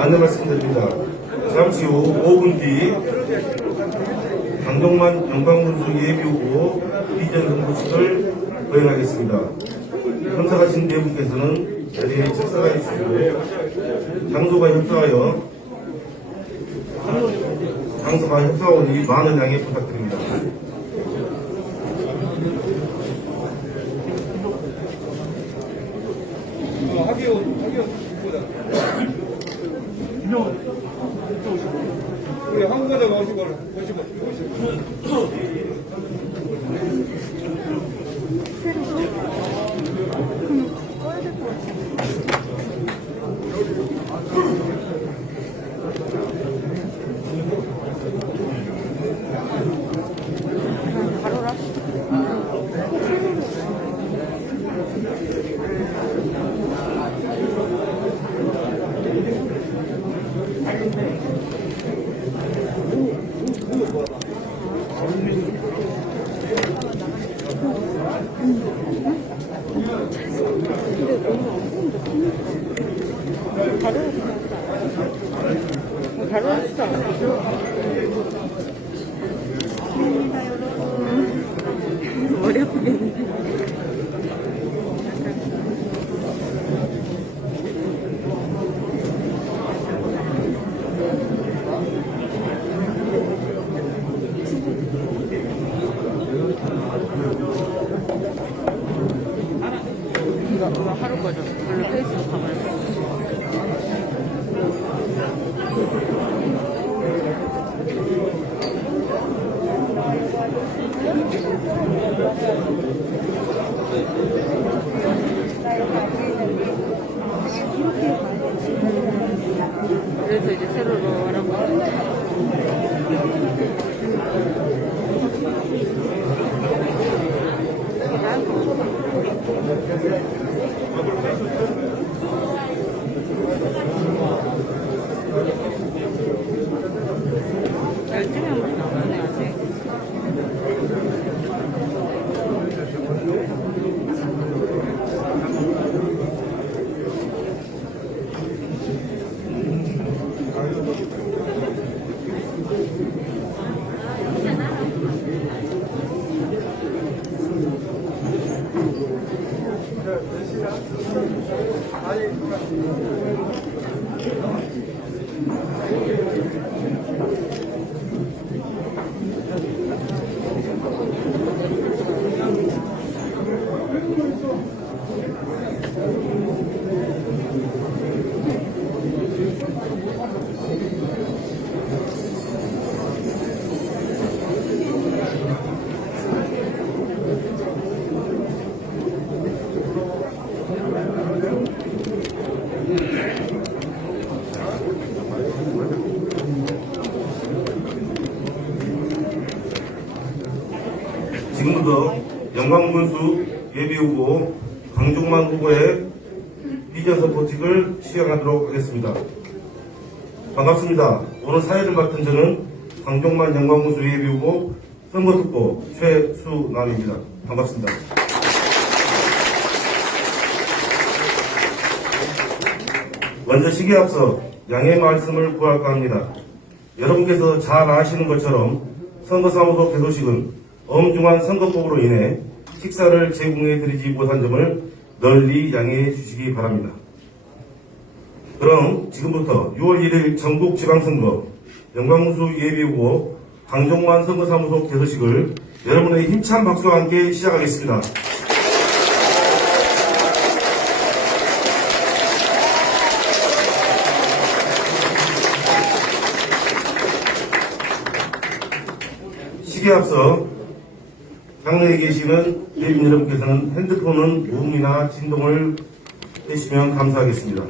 안내 말씀드립니다. 잠시 후 5분 뒤 강동만 영광군수 예비후보 비전선거식을 거행하겠습니다. 참석하신 네 분께서는 자리에 착석해 주시고 장소가 협사원이 많은 양해 부탁드립니다. 우리 한국과자가 오시고. 머리 아프겠네. 이거 하루 거죠. 별로 페이스북 가면. 그래서 이제 세로로 하라고. 열등형도 나오네 아직. 지금부터 영광군수 예비후보 강종만 후보의 비전선거식을 시행하도록 하겠습니다. 반갑습니다. 오늘 사회를 맡은 저는 강종만 영광군수 예비후보 선거특보 최수남입니다. 반갑습니다. 먼저 시기에 앞서 양해 말씀을 구할까 합니다. 여러분께서 잘 아시는 것처럼 선거사무소 개소식은 엄중한 선거법으로 인해 식사를 제공해드리지 못한 점을 널리 양해해 주시기 바랍니다. 그럼 지금부터 6월 1일 전국지방선거 영광군수 예비후보 강종만 선거사무소 개소식을 여러분의 힘찬 박수와 함께 시작하겠습니다. 시기에 앞서 장내에 계시는 예빈 여러분께서는 핸드폰은 무음이나 진동을 해주시면 감사하겠습니다.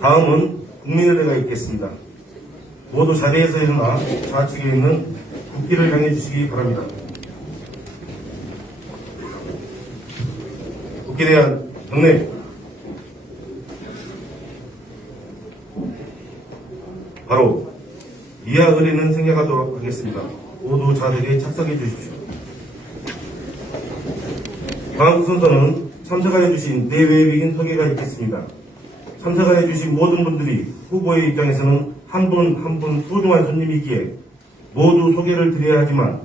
다음은 국민의례가 있겠습니다. 모두 자리에서 일어나 좌측에 있는 국기를 향해 주시기 바랍니다. 국기에 대한 경례. 바로 이하 의례는 생략하도록 하겠습니다. 모두 자리에 착석해 주십시오. 다음 순서는 참석하여 주신 네 외국인 소개가 있겠습니다. 참석해 주신 모든 분들이 후보의 입장에서는 한 분 한 분 소중한 손님이기에 모두 소개를 드려야 하지만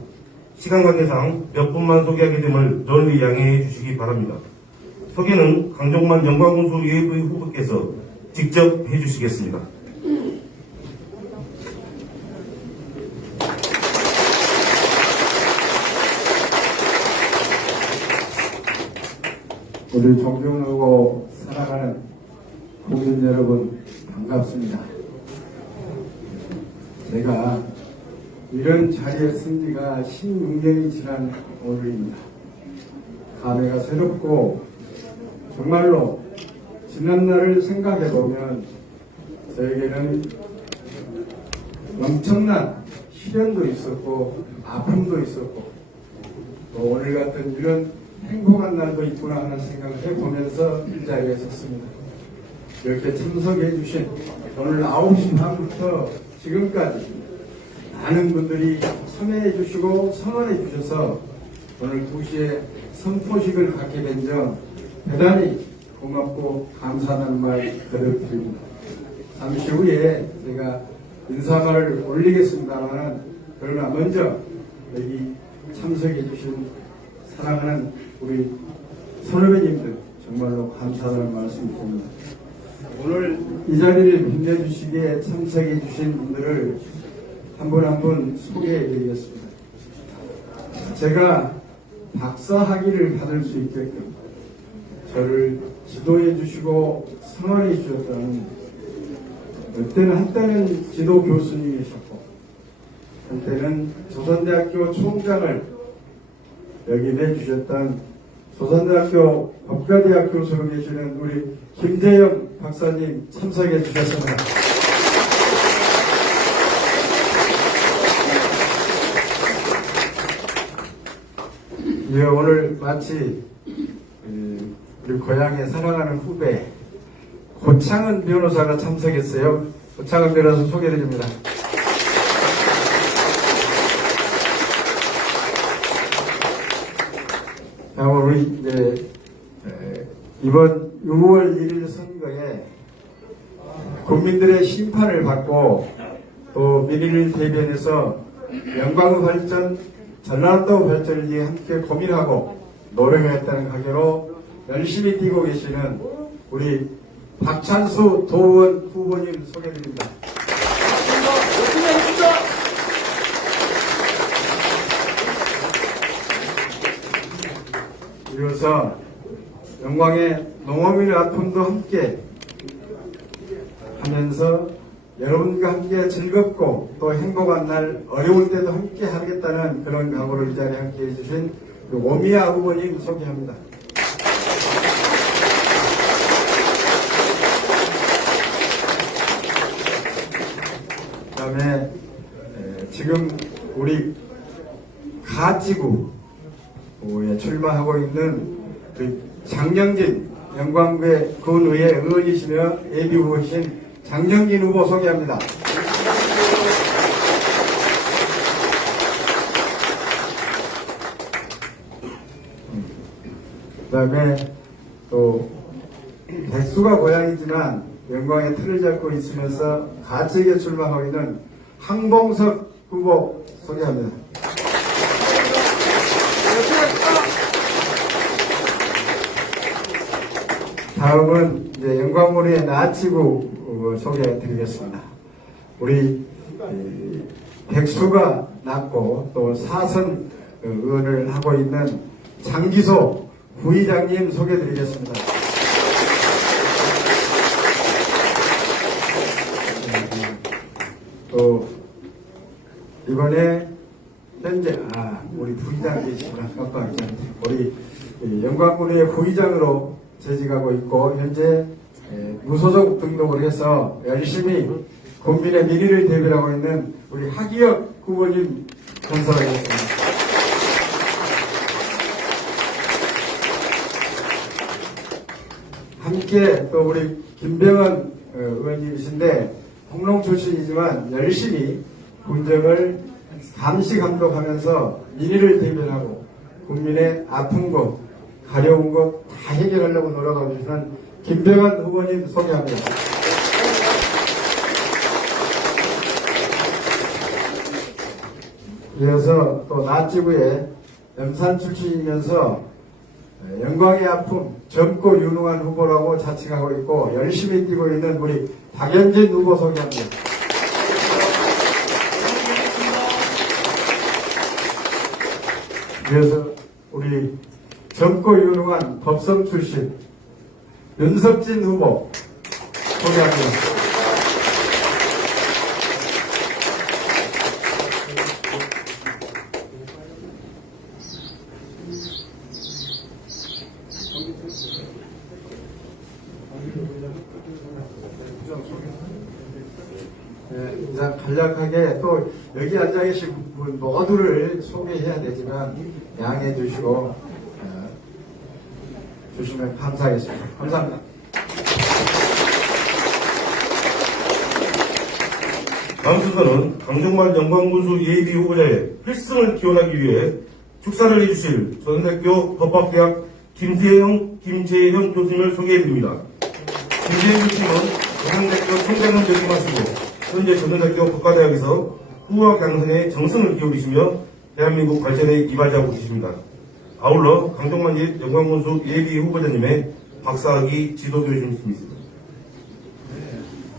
시간 관계상 몇 분만 소개하게 됨을 널리 양해해 주시기 바랍니다. 소개는 강종만 영광군수 예비 후보께서 직접 해주시겠습니다. 우리 존경하고 사랑하는 국민 여러분 반갑습니다. 제가 이런 자리에 쓴 지가 16년이 지난 오늘입니다. 감회가 새롭고 정말로 지난날을 생각해 보면 저에게는 엄청난 시련도 있었고 아픔도 있었고 또 오늘 같은 이런 행복한 날도 있구나 하는 생각을 해보면서 이 자리에 섰습니다. 이렇게 참석해 주신 오늘 9시 반부터 지금까지 많은 분들이 참여해 주시고 성원해 주셔서 오늘 2시에 선포식을 갖게 된 점 대단히 고맙고 감사하다는 말 그대로 드립니다. 잠시 후에 제가 인사말을 올리겠습니다만 그러나 먼저 여기 참석해 주신 사랑하는 우리 선후배님들 정말로 감사하다는 말씀 드립니다. 오늘 이 자리를 빛내주시기에 참석해 주신 분들을 한 분 한 분 소개해 드리겠습니다. 제가 박사학위를 받을 수 있게끔 저를 지도해 주시고 성원해 주셨던 그때는 한때는 지도 교수님이셨고 한때는 조선대학교 총장을 역임해 주셨던 조선대학교 법과대학 교수로 계시는 우리 김재영 박사님 참석해 주셨습니다. 예, 오늘 마치 우리 고향의 사랑하는 후배 고창은 변호사가 참석했어요. 고창은 변호사 소개해드립니다. 우리 이제 이번 6월 1일 선거에 국민들의 심판을 받고 또 민의를 대변해서 영광의 발전, 전라도 발전을 위해 함께 고민하고 노력하겠다는 각오로 열심히 뛰고 계시는 우리 박찬수 도의원 후보님 소개드립니다. 이어서 영광의 농어민의 아픔도 함께 하면서 여러분과 함께 즐겁고 또 행복한 날 어려울 때도 함께 하겠다는 그런 각오를 이 자리에 함께 해주신 오미야 후보님 소개합니다. 그 다음에 지금 우리 가지구에 출마하고 있는 장영진 영광구의 군의회 의원이시며 예비후보이신 장영진 후보 소개합니다. 그 다음에 또 백수가 고향이지만 영광의 틀을 잡고 있으면서 가치에게 출마하고 있는 항봉석 후보 소개합니다. 다음은 이제 영광군의 나치구 소개해드리겠습니다. 우리 백수가 낳고 또 사선 의원을 하고 있는 장기소 부의장님 소개해드리겠습니다. 또 이번에 현재 우리 부의장 계시구나 깜빡이죠. 우리 영광군의 부의장으로 재직하고 있고 현재 무소속 등록을 해서 열심히 국민의 민의를 대변하고 있는 우리 하기혁 후보님 건설하겠습니다. 함께 또 우리 김병헌 의원님이신데 홍농 출신이지만 열심히 군정을 감시 감독하면서 민의를 대변하고 국민의 아픈 것, 가려운 것 다 해결하려고 노력하고 계시는 김병환 후보님 소개합니다. 이어서 또 나지구의 염산 출신이면서 영광의 아픔 젊고 유능한 후보라고 자칭하고 있고 열심히 뛰고 있는 우리 박연진 후보 소개합니다. 이어서 우리 젊고 유능한 법성 출신 윤석진 후보 소개합니다. 네, 이상 간략하게 또 여기 앉아 계신 분 모두를 소개해야 되지만 양해해 주시고 주시면 감사하겠습니다. 감사합니다. 다음 순서는 강정만 영광군수 예비 후보자의 필승을 기원하기 위해 축사를 해주실 조선대학교 법학대학 김재형 교수님을 소개해드립니다. 김재형 교수님은 조선대학교 총장을 역임하시고 현재 조선대학교 법과대학에서 후학 양성에 정성을 기울이시며 대한민국 발전에 이바지하고 계십니다. 아울러 강정만 옛 영광군수 예비 후보자님의 박사학위 지도교육 중심이십니다.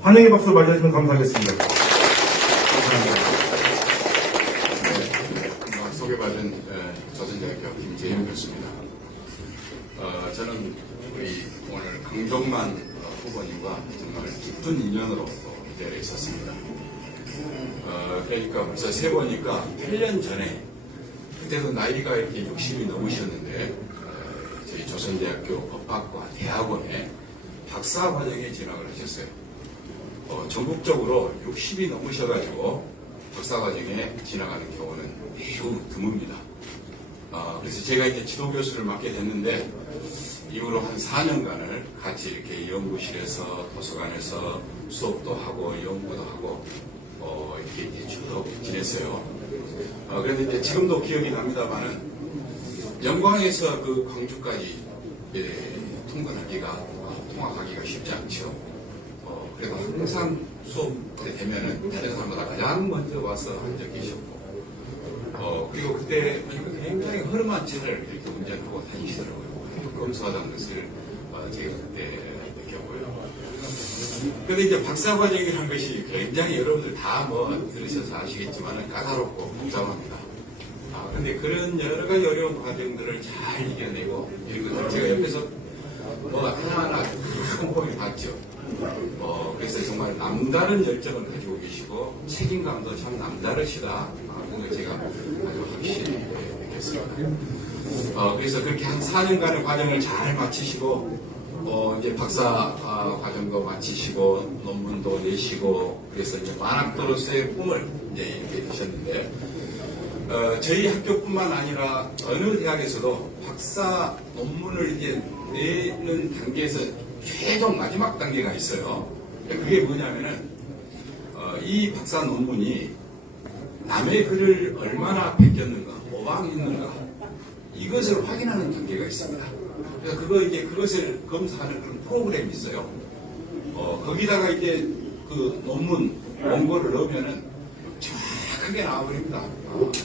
환영의 박수를 맞이해주시면 감사하겠습니다. 소개받은 조선대학교 김재형 교수입니다. 저는 우리 오늘 강정만 후보님과 정말 깊은 인연으로 이 자리에 있었습니다. 그러니까 벌써 세보니까 8년 전에 그때도 나이가 이렇게 60이 넘으셨는데 저희 조선대학교 법학과 대학원에 박사 과정에 진학을 하셨어요. 전국적으로 60이 넘으셔가지고 박사 과정에 진학하는 경우는 매우 드뭅니다. 그래서 제가 이제 지도 교수를 맡게 됐는데 이후로 한 4년간을 같이 이렇게 연구실에서 도서관에서 수업도 하고 연구도 하고 이렇게 이제 쭉 지냈어요. 그런데 이제 지금도 기억이 납니다만은 영광에서 그 광주까지 통학하기가 쉽지 않죠. 그래도 항상 수업 때 되면은 다른 사람보다 가장 먼저 와서 앉아 계셨고, 그리고 그때 굉장히 허름한 차를 이렇게 운전하고 다니시더라고요. 검소하다는 것을 제가 그때 느꼈고요. 그런데 이제 박사 과정이라는 것이 굉장히 여러분들 다 들으셔서 아시겠지만은 까다롭고 복잡합니다. 근데 그런 여러 가지 어려운 과정들을 잘 이겨내고 이런 것들 제가 옆에서 하나하나 큰 폼이 봤죠. 그래서 정말 남다른 열정을 가지고 계시고 책임감도 참 남다르시다. 그걸 제가 아주 확실히 느꼈습니다. 그래서 그렇게 한 4년간의 과정을 잘 마치시고 이제 박사 과정도 마치시고 논문도 내시고 그래서 이제 만학도로서의 꿈을 이제 이렇게 되셨는데 저희 학교뿐만 아니라 어느 대학에서도 박사 논문을 이제 내는 단계에서 최종 마지막 단계가 있어요. 그게 뭐냐면은 이 박사 논문이 남의 글을 얼마나 베꼈는가, 오방이 있는가 이것을 확인하는 단계가 있습니다. 그래서 그것을 검사하는 그런 프로그램이 있어요. 거기다가 이제 그 논문 원고를 넣으면은 정확하게 나와버립니다.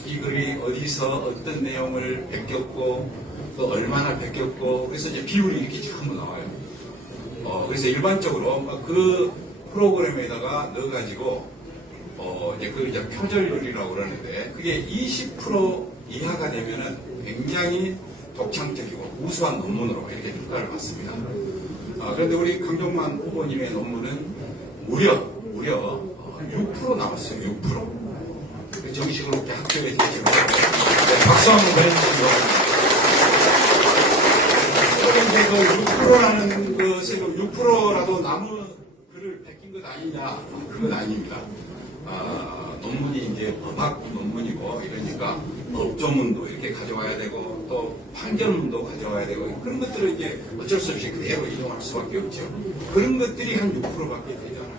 이 글이 어디서 어떤 내용을 베꼈고 또 얼마나 베꼈고 그래서 이제 비율이 이렇게 전부 나와요. 그래서 일반적으로 그 프로그램에다가 넣어가지고 이제 표절률이라고 그러는데 그게 20% 이하가 되면은 굉장히 독창적이고 우수한 논문으로 이렇게 평가를 받습니다. 그런데 우리 강정만 후보님의 논문은 무려 6% 나왔어요. 6%. 정식으로 이렇게 학교에 지금 박수 한번 보내주시죠. 그런데 그 6%라는 것을 6%라도 남은 글을 베낀 것 아니냐? 그건 아닙니다. 논문이 이제 법학 논문이고 이러니까 법조문도 이렇게 가져와야 되고 또 판결문도 가져와야 되고 그런 것들을 이제 어쩔 수 없이 그대로 이용할 수밖에 없죠. 그런 것들이 한 6%밖에 되잖아요.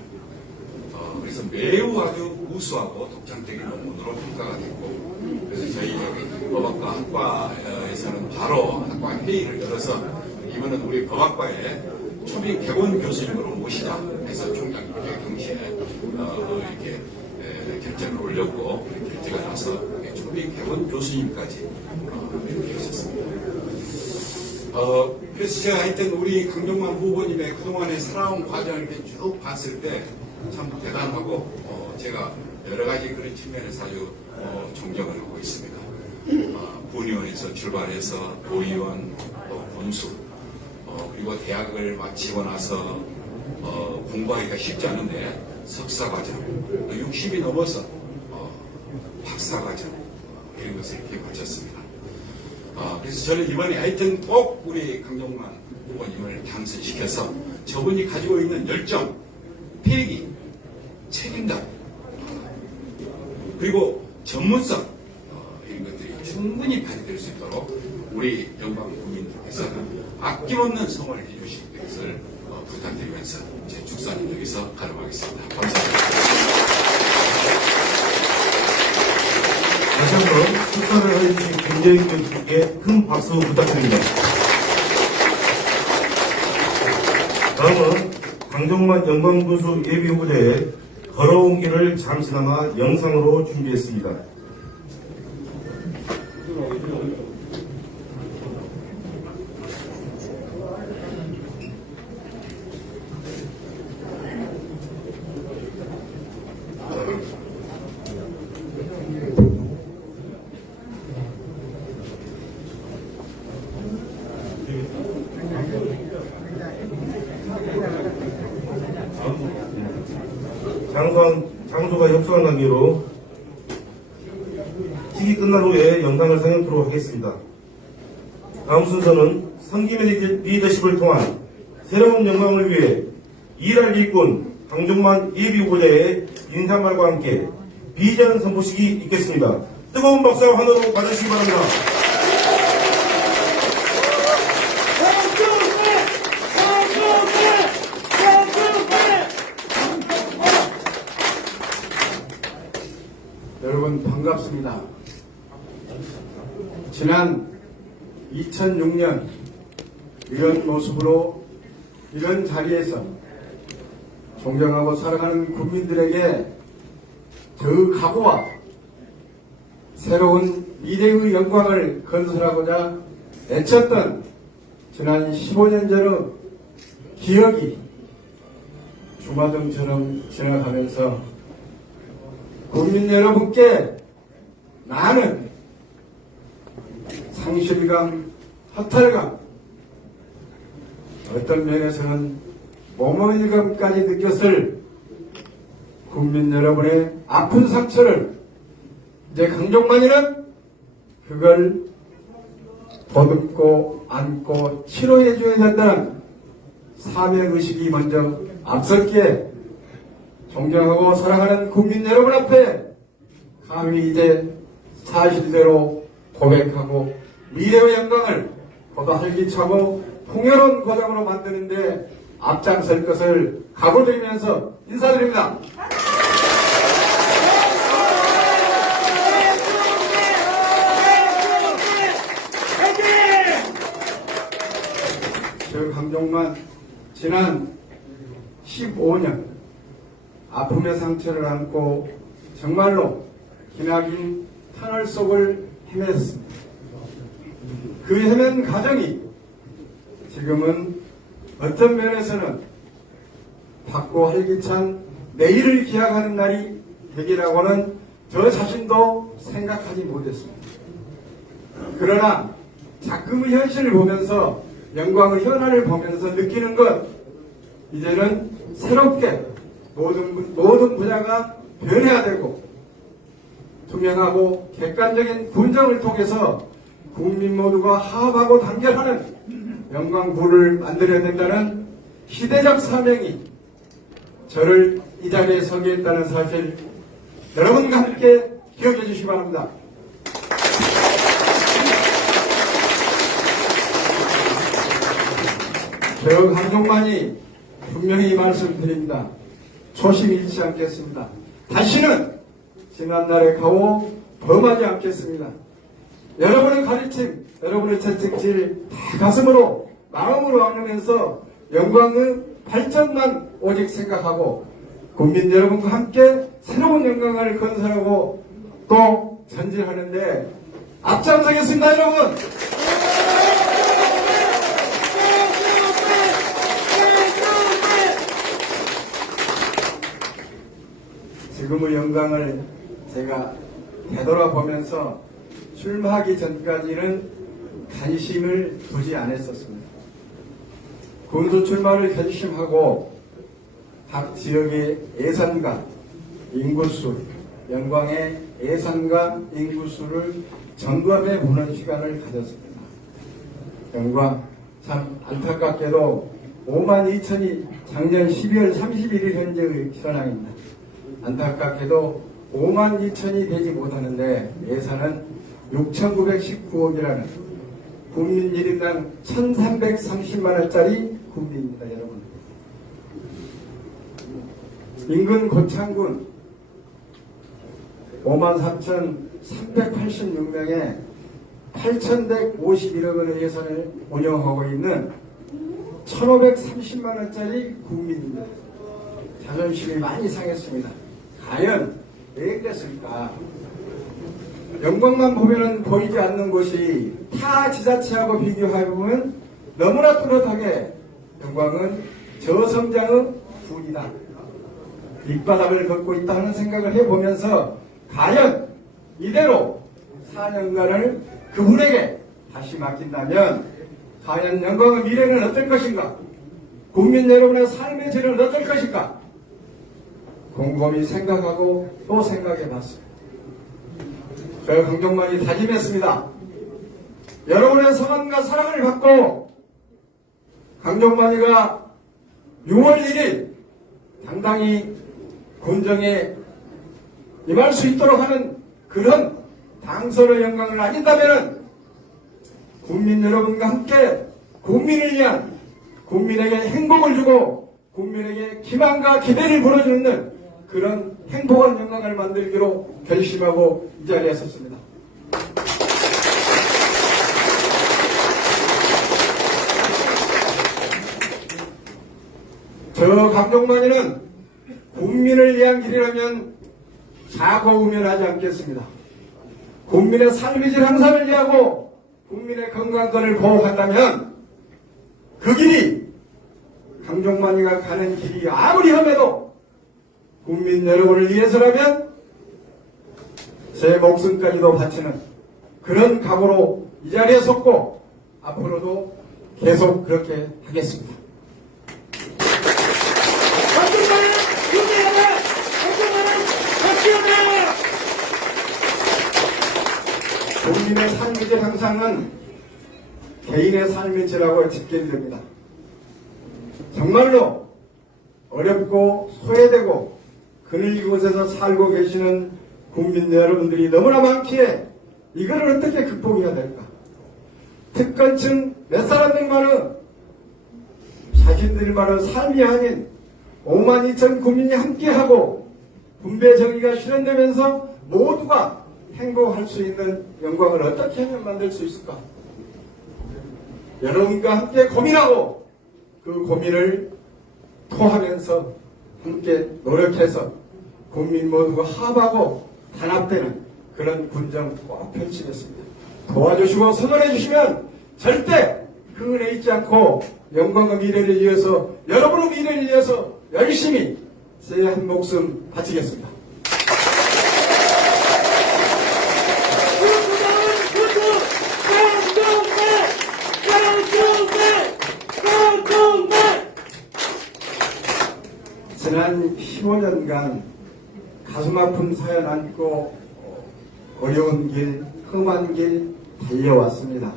그래서 매우 아주 우수하고 독창적인 논문으로 평가가 됐고 그래서 저희 여기 법학과 학과에서는 바로 학과 회의를 열어서 이번은 우리 법학과에 초빙 백원 교수님으로 모시자 해서 총장님께 동시에 이렇게 결정을 올렸고 결정가 나서 초빙 백원 교수님까지 이렇게 하셨습니다. 그래서 제가 하여튼 우리 강정만 후보님의 그동안의 살아온 과정을 이렇게 쭉 봤을 때 참 대단하고 제가 여러 가지 그런 측면에서 아주 존경을 하고 있습니다. 군의원에서 출발해서 도의원, 또 군수, 그리고 대학을 마치고 나서 공부하기가 쉽지 않은데 석사과정, 60이 넘어서 박사과정 이런 것을 이렇게 마쳤습니다. 그래서 저는 이번에 하여튼 꼭 우리 강정만 후보님을 당선시켜서 저분이 가지고 있는 열정, 패기, 책임감, 그리고 전문성 이런 것들이 충분히 발휘될 수 있도록 우리 영광 국민들께서 아낌없는 성원을 해주실 것을 부탁드리면서 제 축사는 여기서 가름하겠습니다. 감사합니다. 다시 한번 축사를 해주신 김재익 교수님께 큰 박수 부탁드립니다. 다음은 강정만 영광교수 예비후보자의 걸어온 길을 잠시나마 영상으로 준비했습니다. 장소가 협소한 관계로 시기 끝난 후에 영상을 상영토록 하겠습니다. 다음 순서는 성김의 리더십을 통한 새로운 영광을 위해 일할 일꾼 강정만 예비후보자의 인사말과 함께 비전 선포식이 있겠습니다. 뜨거운 박수와 환호로 맞으시기 바랍니다. 여러분 반갑습니다. 지난 2006년 이런 모습으로 이런 자리에서 존경하고 사랑하는 국민들에게 저 각오와 새로운 미래의 영광을 건설하고자 애쳤던 지난 15년 전의 기억이 주마등처럼 지나가면서 국민 여러분께 많은 상실감, 허탈감, 어떤 면에서는 모모일감까지 느꼈을 국민 여러분의 아픈 상처를 이제 강정만이는 그걸 보듬고 안고 치료해 줘야 된다는 사명의식이 먼저 앞섰기에 존경하고 사랑하는 국민 여러분 앞에 감히 이제 사실대로 고백하고 미래의 영광을 보다 활기차고 풍요로운 과정으로 만드는데 앞장설 것을 각오드리면서 인사드립니다. 저 강정만 지난 15년 아픔의 상처를 안고 정말로 기나긴 터널 속을 헤맸습니다. 그 헤맨 과정이 지금은 어떤 면에서는 밝고 활기찬 내일을 기약하는 날이 되기라고는 저 자신도 생각하지 못했습니다. 그러나 자금의 현실을 보면서 영광의 현안을 보면서 느끼는 것, 이제는 새롭게 모든 분야가 변해야 되고 투명하고 객관적인 분정을 통해서 국민 모두가 화합하고 단결하는 영광부를 만들어야 된다는 시대적 사명이 저를 이 자리에 서게 했다는 사실 여러분과 함께 기억해 주시기 바랍니다. 저 강정만이 분명히 말씀드립니다. 초심 잃지 않겠습니다. 다시는 지난날의 가오 범하지 않겠습니다. 여러분의 가르침, 여러분의 채찍질 다 가슴으로 마음으로 안으면서 영광의 발전만 오직 생각하고 국민 여러분과 함께 새로운 영광을 건설하고 또 전진하는데 앞장서겠습니다, 여러분. 지금의 영광을 제가 되돌아보면서 출마하기 전까지는 관심을 두지 않았었습니다. 군수 출마를 결심하고 각 지역의 예산과 인구수, 영광의 예산과 인구수를 점검해 보는 시간을 가졌습니다. 영광, 참 안타깝게도 5만 2천이 작년 12월 31일 현재의 현황입니다. 안타깝게도 5만 2천이 되지 못하는데 예산은 6,919억이라는 국민 1인당 1,330만원짜리 국민입니다, 여러분. 인근 고창군 53,386명에 8,151억 원의 예산을 운영하고 있는 1,530만원짜리 국민입니다. 자존심이 많이 상했습니다. 과연 왜 그랬을까? 영광만 보면은 보이지 않는 곳이 타 지자체하고 비교해보면 너무나 뚜렷하게 영광은 저성장의 군이다. 밑바닥을 걷고 있다 하는 생각을 해보면서 과연 이대로 4년간을 그분에게 다시 맡긴다면 과연 영광의 미래는 어떨 것인가? 국민 여러분의 삶의 질은 어떨 것인가? 곰곰이 생각하고 또 생각해봤습니다. 저 강정만이 다짐했습니다. 여러분의 성원과 사랑을 받고 강정만이가 6월 1일 당당히 군정에 임할 수 있도록 하는 그런 당선의 영광을 아닌다면 국민 여러분과 함께 국민을 위한 국민에게 행복을 주고 국민에게 기만과 기대를 불어주는 그런 행복한 영광을 만들기로 결심하고 이 자리에 섰습니다. 저 강정만이는 국민을 위한 길이라면 자고우면하지 않겠습니다. 국민의 삶의 질 향상을 위하고 국민의 건강권을 보호한다면 그 길이 강정만이가 가는 길이 아무리 험해도 국민 여러분을 위해서라면 제 목숨까지도 바치는 그런 각오로 이 자리에 섰고 앞으로도 계속 그렇게 하겠습니다. 강정만은 유지하라! 강정만은 박지원아! 국민의 삶의 질 향상은 개인의 삶의 질하고 직결됩니다. 정말로 어렵고 소외되고 그늘 이곳에서 살고 계시는 국민 여러분들이 너무나 많기에 이걸 어떻게 극복해야 될까? 특권층 몇 사람들만은 자신들만은 삶이 아닌 5만 2천 국민이 함께하고 분배 정의가 실현되면서 모두가 행복할 수 있는 영광을 어떻게 하면 만들 수 있을까? 여러분과 함께 고민하고 그 고민을 토하면서 함께 노력해서 국민 모두가 합하고 단합되는 그런 군정 꼭 펼치겠습니다. 도와주시고 선언해 주시면 절대 그 은혜 잊지 않고 영광의 미래를 위해서 여러분의 미래를 위해서 열심히 제 한 목숨 바치겠습니다. 지난 15년간 가슴 아픈 사연 안고 어려운 길, 험한 길 달려왔습니다.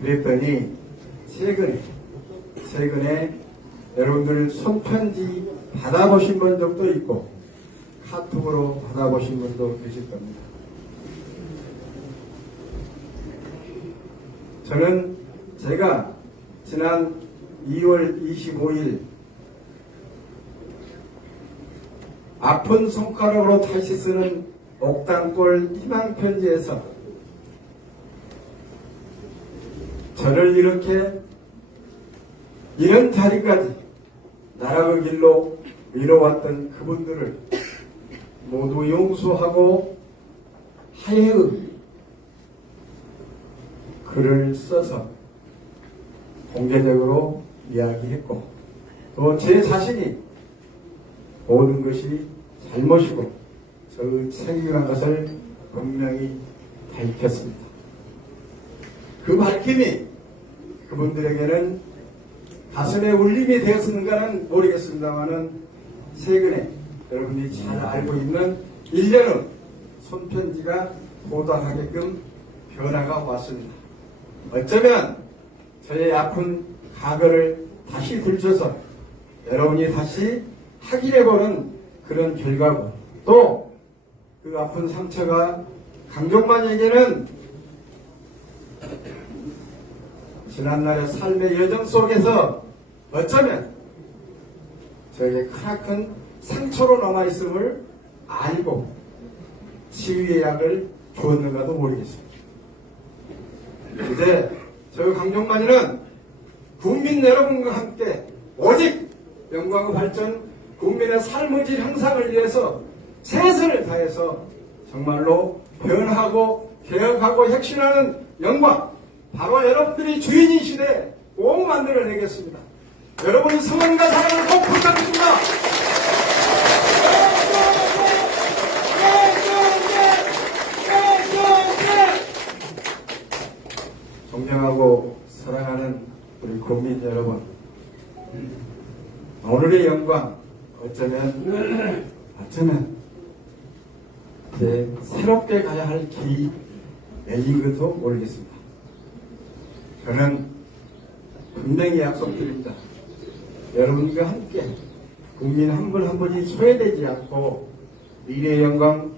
그랬더니 최근에 여러분들 손편지 받아보신 분들도 있고 카톡으로 받아보신 분도 계실 겁니다. 저는 제가 지난 2월 25일 아픈 손가락으로 다시 쓰는 옥당골 희망편지에서 저를 이렇게 이런 자리까지 나라의 길로 밀어왔던 그분들을 모두 용서하고 하해의 글을 써서 공개적으로 이야기했고 또 제 자신이 모든 것이 잘못이고 저의 책임이라는 것을 분명히 밝혔습니다. 그 밝힘이 그분들에게는 가슴에 울림이 되었는가는 모르겠습니다만은 최근에 여러분이 잘 알고 있는 일련의 손편지가 도달하게끔 변화가 왔습니다. 어쩌면 저의 아픈 과거를 다시 들춰서 여러분이 다시 확인해보는 그런 결과고 또 그 아픈 상처가 강종만에게는 지난날의 삶의 여정 속에서 어쩌면 저에게 크나큰 상처로 남아있음을 알고 치유의 약을 주었는가도 모르겠습니다. 이제 저 강종만이는 국민 여러분과 함께 오직 영광의 발전, 국민의 삶의 질 향상을 위해서 최선을 다해서 정말로 변하고 개혁하고 혁신하는 영광, 바로 여러분들이 주인이시되 꼭 만들어내겠습니다. 여러분의 성원과 사랑을 꼭 부탁드립니다. 존경하고 사랑하는 우리 국민 여러분, 오늘의 영광 어쩌면 이제 새롭게 가야 할 길이 열린 것도 모르겠습니다. 저는 분명히 약속드립니다. 여러분과 함께 국민 한 분 한 분이 소외되지 않고 미래의 영광,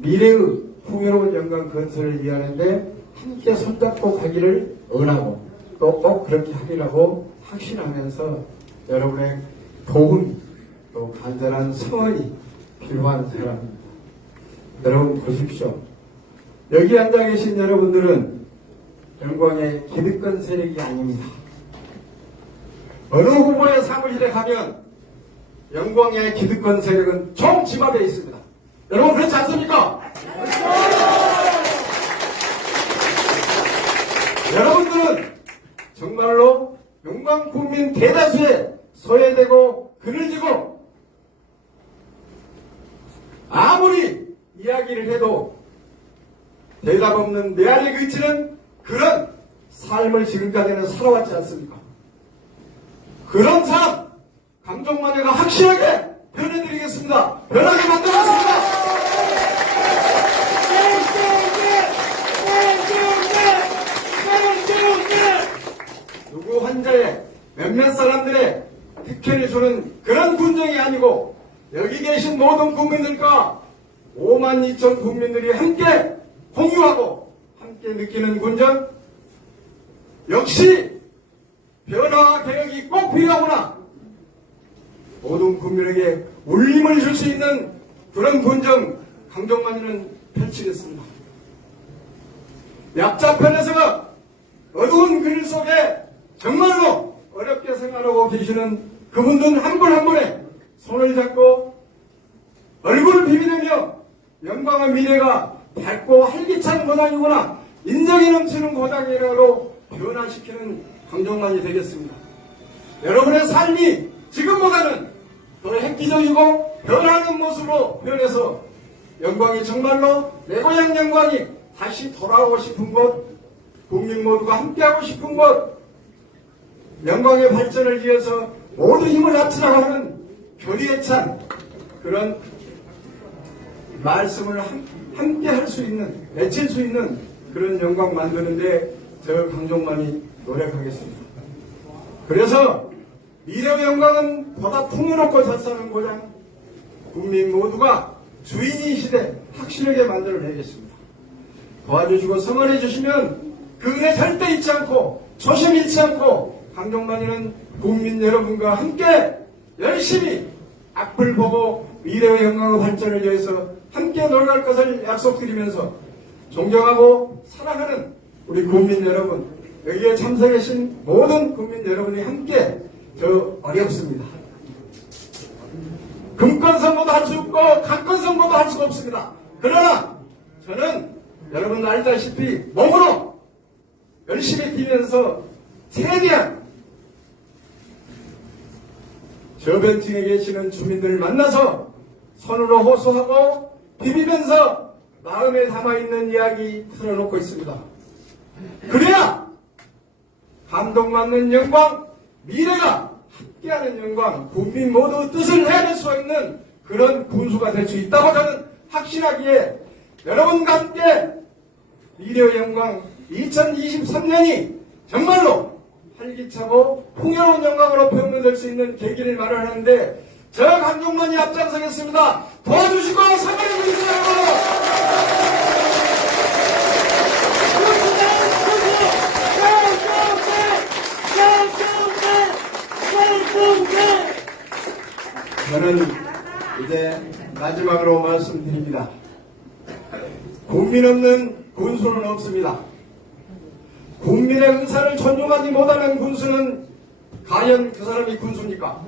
미래의 풍요로운 영광 건설을 위하는데 함께 손잡고 가기를 원하고 또 꼭 그렇게 하리라고 확신하면서 여러분의 도움 또 간절한 성원이 필요한 사람입니다. 여러분 보십시오. 여기 앉아 계신 여러분들은 영광의 기득권 세력이 아닙니다. 어느 후보의 사무실에 가면 영광의 기득권 세력은 총 집합되어 있습니다. 여러분 그렇지 않습니까? 여러분들은 정말로 영광 국민 대다수에 소외되고 그늘 지고 아무리 이야기를 해도 대답 없는 메아리에 그치는 그런 삶을 지금까지는 살아왔지 않습니까? 그런 삶 강종만회가 확실하게 변해드리겠습니다. 변하게 만들었습니다. 누구 환자의 몇몇 사람들의 특혜를 주는 그런 군정이 아니고 여기 계신 모든 국민들과 5만 2천 국민들이 함께 공유하고 함께 느끼는 군정, 역시 변화와 개혁이 꼭 필요하구나. 모든 국민에게 울림을 줄 수 있는 그런 군정 강종만이는 펼치겠습니다. 약자편에서 어두운 글 속에 정말로 어렵게 생활하고 계시는 그분들 한 분 한 분의 손을 잡고 얼굴을 비비내며 영광의 미래가 밝고 활기찬 고장이구나, 인정이 넘치는 고장이라고 변화시키는 강종만이 되겠습니다. 여러분의 삶이 지금보다는 더 획기적이고 변하는 모습으로 변해서 영광이 정말로 내 고향 영광이 다시 돌아오고 싶은 곳, 국민 모두가 함께하고 싶은 곳, 영광의 발전을 위해서 모두 힘을 합치라고 하는 교리에 찬 그런 말씀을 함께 할 수 있는, 맺힐 수 있는 그런 영광 만드는데 저 강종만이 노력하겠습니다. 그래서 미래의 영광은 보다 풍요롭고 잘 사는 고장, 국민 모두가 주인이시되 확실하게 만들어내겠습니다. 도와주시고 성원해 주시면 그 은혜 절대 잊지 않고 초심 잃지 않고 강종만이는 국민 여러분과 함께 열심히 앞을 보고 미래의 영광의 발전을 위해서 함께 노력할 것을 약속드리면서 존경하고 사랑하는 우리 국민 여러분, 여기에 참석하신 모든 국민 여러분이 함께 더 어렵습니다. 금권 선거도 할 수 없고 강권 선거도 할 수가 없습니다. 그러나 저는 여러분 알다시피 몸으로 열심히 뛰면서 최대한 저변층에 계시는 주민들을 만나서 손으로 호소하고 비비면서 마음에 담아있는 이야기 틀어놓고 있습니다. 그래야 감동받는 영광, 미래가 함께하는 영광, 국민 모두 뜻을 헤아릴 수 있는 그런 군수가 될 수 있다고 저는 확신하기에 여러분과 함께 미래의 영광 2023년이 정말로 활기차고 풍요로운 영광으로 표현될 수 있는 계기를 마련하는데 저 강종만이 앞장서겠습니다. 도와주시고 사랑해 주세요. 저는 이제 마지막으로 말씀드립니다. 국민 없는 군수는 없습니다. 국민의 의사를 존중하지 못하는 군수는 과연 그 사람이 군수입니까?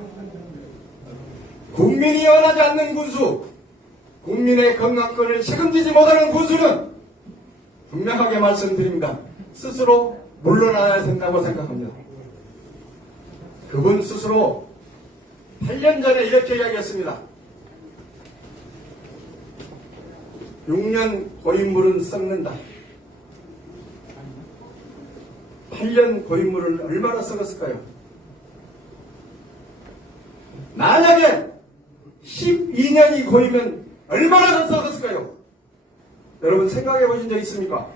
국민이 원하지 않는 군수, 국민의 건강권을 책임지지 못하는 군수는 분명하게 말씀드립니다. 스스로 물러나야 된다고 생각합니다. 그분 스스로 8년 전에 이렇게 이야기했습니다. 6년 고인물은 썩는다. 8년 고인물은 얼마나 썩었을까요? 만약에 12년이 고이면 얼마나 더 썩었을까요? 여러분 생각해 보신 적 있습니까?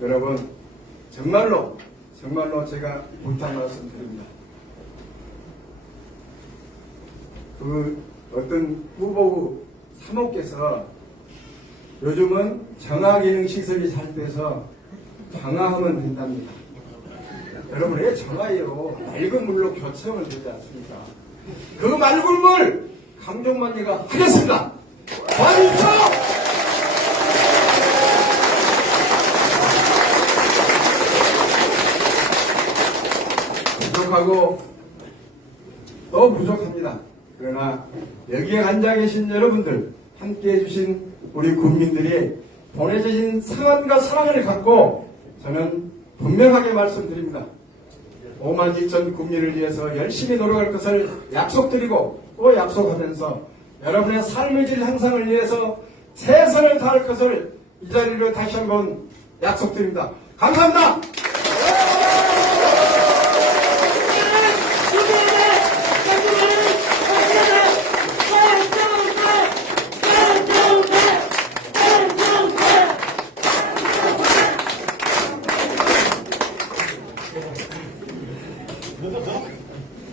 여러분 정말로 제가 부탁 말씀드립니다. 그 어떤 후보부 사모께서 요즘은 정화기능시설이 잘 돼서 정화하면 된답니다. 여러분 왜 정화예요? 맑은 물로 교체하면 되지 않습니까? 그 맑은 물 강종만이가 하겠습니다. 도와주십시오! 부족하고 또 부족합니다. 그러나 여기에 앉아 계신 여러분들, 함께 해주신 우리 국민들이 보내주신 상한과 사랑을 갖고 저는 분명하게 말씀드립니다. 5만 2천 국민을 위해서 열심히 노력할 것을 약속드리고 또 약속하면서 여러분의 삶의 질 향상을 위해서 최선을 다할 것을 이 자리로 다시 한번 약속드립니다. 감사합니다.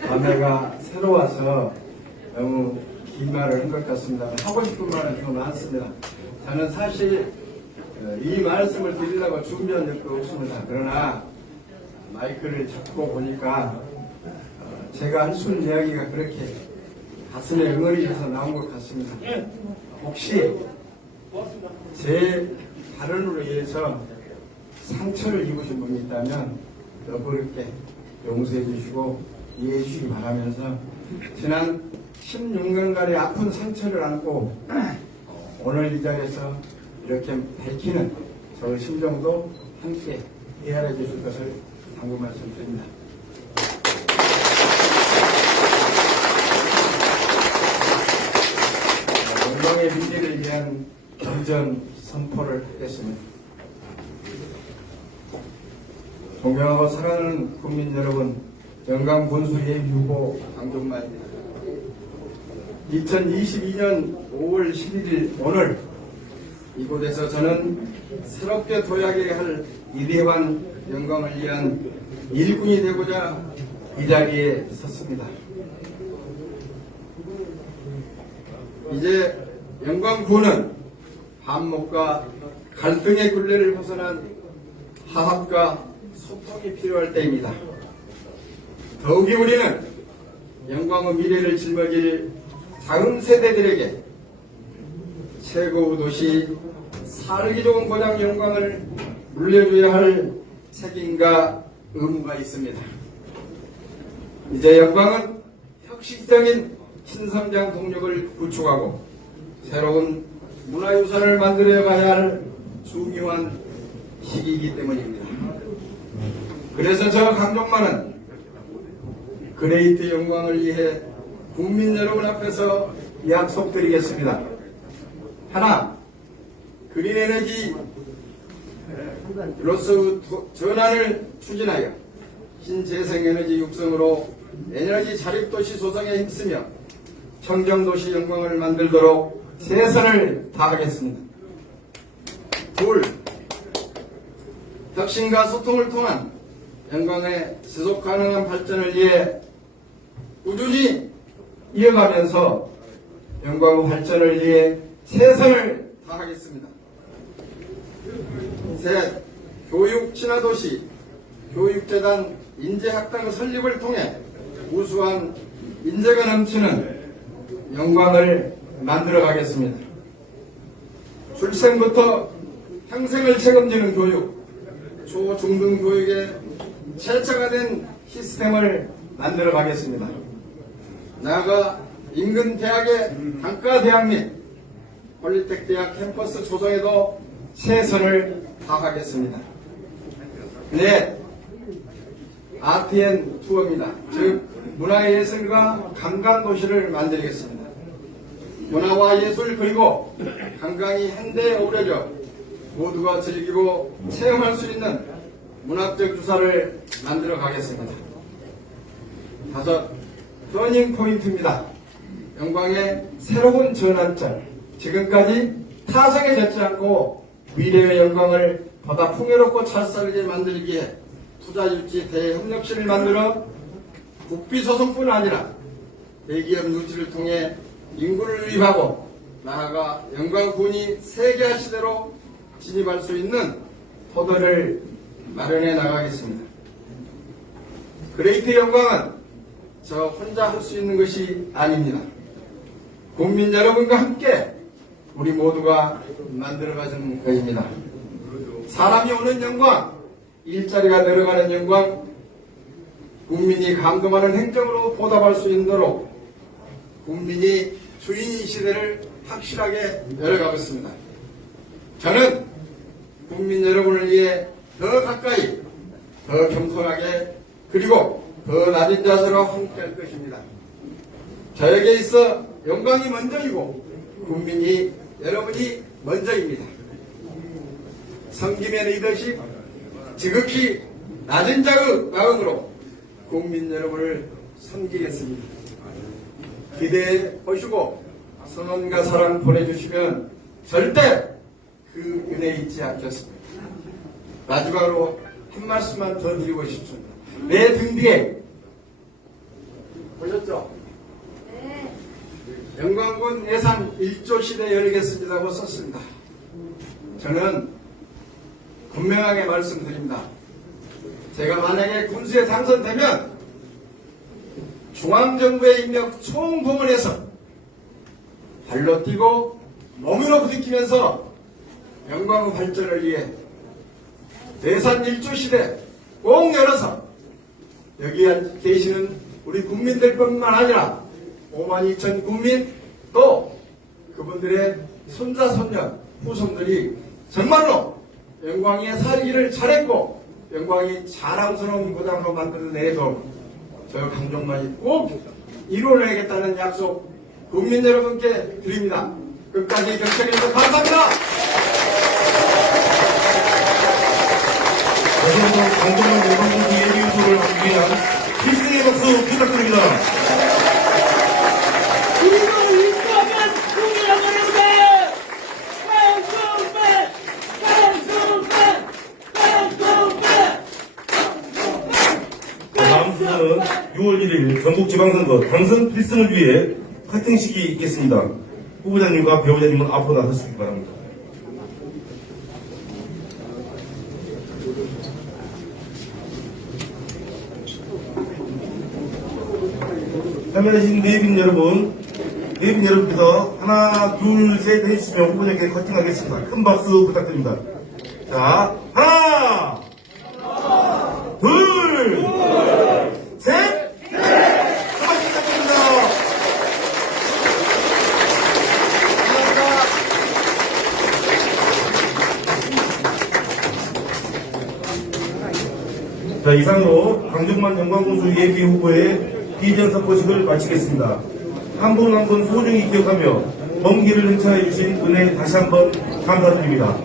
밤에가 새로 와서 너무 긴 말을 한 것 같습니다. 하고 싶은 말은 더 많습니다. 저는 사실 이 말씀을 드리려고 준비한 적도 없습니다. 그러나 마이크를 잡고 보니까 제가 할 수 있는 이야기가 그렇게 가슴에 응어리져서 나온 것 같습니다. 혹시 제 발언으로 인해서 상처를 입으신 분이 있다면 너그럽게 용서해 주시고 이해해 주시기 바라면서 지난 16년간의 아픈 상처를 안고 오늘 이 자리에서 이렇게 밝히는 저 심정도 함께 헤아려 주실 것을 당부 말씀드립니다. 영광의 미래를 위한 경전 선포를 하겠습니다. 존경하고 사랑하는 국민 여러분, 영광 군수의 후보 강종만입니다. 2022년 5월 11일 오늘 이곳에서 저는 새롭게 도약해야 할 위대한 영광을 위한 일꾼이 되고자 이 자리에 섰습니다. 이제 영광군은 한목과 갈등의 굴레를 벗어난 화합과 소통이 필요할 때입니다. 더욱이 우리는 영광의 미래를 짊어질 다음 세대들에게 최고의 도시, 살기 좋은 고장 영광을 물려줘야 할 책임과 의무가 있습니다. 이제 영광은 혁신적인 신성장 동력을 구축하고 새로운 문화유산을 만들어 가야 할 중요한 시기이기 때문입니다. 그래서 저 강종만은 그레이트 영광을 위해 국민 여러분 앞에서 약속드리겠습니다. 하나, 그린에너지 로스 전환을 추진하여 신재생에너지 육성으로 에너지 자립도시 조성에 힘쓰며 청정도시 영광을 만들도록 최선을 다하겠습니다. 둘, 혁신과 소통을 통한 영광의 지속가능한 발전을 위해 꾸준히 이어가면서 영광 발전을 위해 최선을 다하겠습니다. 셋, 교육 친화도시 교육재단 인재학당 설립을 통해 우수한 인재가 넘치는 영광을 만들어 가겠습니다. 출생부터 평생을 책임지는 교육, 초, 중등 교육의 체계가 된 시스템을 만들어 가겠습니다. 나아가 인근 대학의 단과 대학 및 폴리텍 대학 캠퍼스 조성에도 최선을 다하겠습니다. 네, 아트앤 투어입니다. 즉 문화예술과 관광도시를 만들겠습니다. 문화와 예술 그리고 관광이 한데에 어우러져 모두가 즐기고 체험할 수 있는 문학적 주사를 만들어 가겠습니다. 다섯, 터닝 포인트입니다. 영광의 새로운 전환점. 지금까지 타성에 젖지 않고 미래의 영광을 보다 풍요롭고 찰쌀게 만들기에 투자유치 대협력실을 만들어 국비조성뿐 아니라 대기업 유치를 통해 인구를 유입하고 나아가 영광군이 세계화 시대로 진입할 수 있는 토대를 마련해 나가겠습니다. 그레이트 영광은 저 혼자 할 수 있는 것이 아닙니다. 국민 여러분과 함께 우리 모두가 만들어가는 것입니다. 사람이 오는 영광, 일자리가 늘어가는 영광, 국민이 감동하는 행정으로 보답할 수 있도록 국민이 주인인 시대를 확실하게 열어가겠습니다. 저는 국민 여러분을 위해 더 가까이, 더 겸손하게, 그리고 더 낮은 자세로 함께할 것입니다. 저에게 있어 영광이 먼저이고 국민이 여러분이 먼저입니다. 섬김의 리더십, 지극히 낮은 자의 마음으로 국민 여러분을 섬기겠습니다. 기대해 보시고 성원과 사랑 보내주시면 절대 그 은혜 잊지 않겠습니다. 마지막으로 한 말씀만 더 드리고 싶습니다. 내 등 뒤에 보셨죠? 네. 영광군 예산 1조 시대 열리겠습니다고 썼습니다. 저는 분명하게 말씀드립니다. 제가 만약에 군수에 당선되면 중앙정부의 인력 총동원해서 발로 뛰고 몸으로 부딪히면서 영광의 발전을 위해 예산 1조 시대 꼭 열어서 여기 계시는 우리 국민들뿐만 아니라 5만 2천 국민 또 그분들의 손자 손녀 후손들이 정말로 영광에 살기를 잘했고 영광이 자랑스러운 고장으로 만들어내도 저 강종만이 꼭 이루어내겠다는 약속 국민 여러분께 드립니다. 끝까지 경청해주셔서 감사합니다. 여러분 강동원 영광군 예비유소를 하기 위한 필승의 박수 부탁드립니다. 우리를 인도하면 국민이라고 하는데 다음 순서는 6월 1일 전국지방선거 당선 필승을 위해 커팅식이 있겠습니다. 후보자님과 배우자님은 앞으로 나서시기 바랍니다. 참여하신 내빈 여러분께서 하나, 둘, 셋 해주시면 후보자께 커팅하겠습니다. 큰 박수 부탁드립니다. 자, 하나, 자, 이상으로 강정만 영광군수 예비 후보의 비전 선포식을 마치겠습니다. 한 분 한 분 소중히 기억하며 먼 길을 행차해 주신 은혜 다시 한번 감사드립니다.